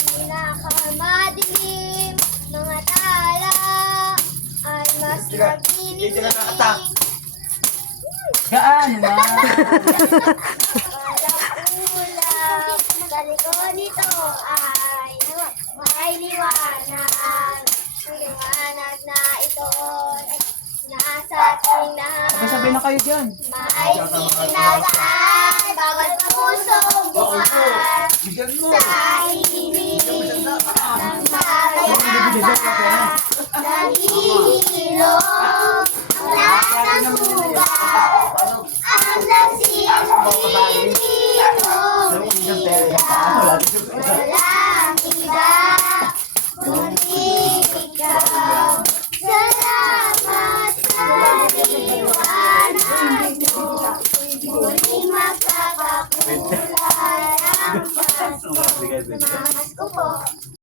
pinakamadilim, mga tala ay mas maginiling. Gaan ba? Walang ulam, sa likod nito ay may liwanag. Ang liwanag na ito ay nasa tingnan. Sabay na kayo dyan. May tinagaan bawat pusong bukas sa init ng kalagasa. Nahihilom ang lahat ng sugat, ang nagsilbi nitong ilaw. Walang iba kundi ikaw. Salamat sa liwanag mo, muling magkakakulay ang pasto. Namamas ko po